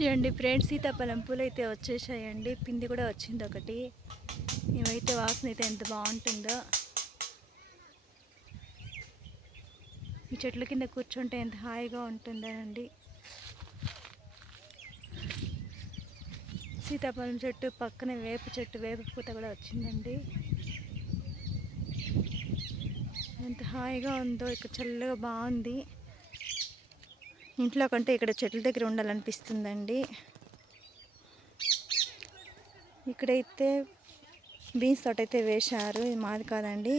చూడండి ఫ్రెండ్స్, సీతాఫలం పూలు అయితే వచ్చేసాయండి. పిండి కూడా వచ్చింది ఒకటి. ఇవైతే వాసన అయితే ఎంత బాగుంటుందో. ఈ చెట్ల కింద కూర్చుంటే ఎంత హాయిగా ఉంటుందోనండి. సీతాఫలం చెట్టు పక్కన వేప చెట్టు, వేప పూత కూడా వచ్చిందండి. ఎంత హాయిగా ఉందో, ఇక్కడ చల్లగా బాగుంది. ఇంట్లో కంటే ఇక్కడ చెట్ల దగ్గర ఉండాలనిపిస్తుందండి. ఇక్కడైతే బీన్స్ తోట అయితే వేశారు. ఇది మాది కాదండి,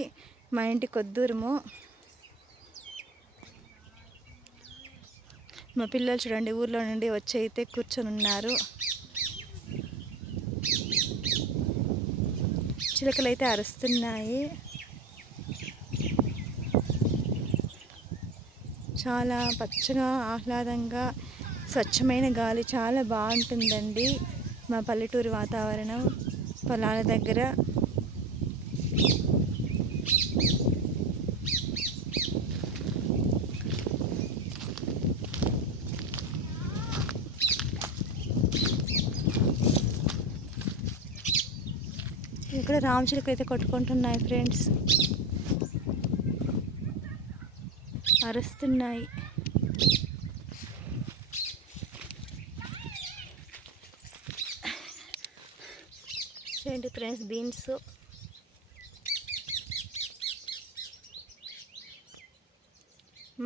మా ఇంటి కొద్దూరము. మా పిల్లలు చూడండి ఊర్లో నుండి వచ్చి అయితే కూర్చొని ఉన్నారు. చిలకలు అయితే అరుస్తున్నాయి. చాలా పచ్చగా ఆహ్లాదంగా స్వచ్ఛమైన గాలి చాలా బాగుంటుందండి. మా పల్లెటూరు వాతావరణం పొలాల దగ్గర. ఇక్కడ రామచిలుక అయితే కొట్టుకుంటున్నాయి ఫ్రెండ్స్, అరుస్తున్నాయి. చూడండి ఫ్రెండ్స్, బీన్స్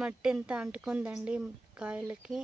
మట్టి ఎంత అంటుకుందండి కాయలకి.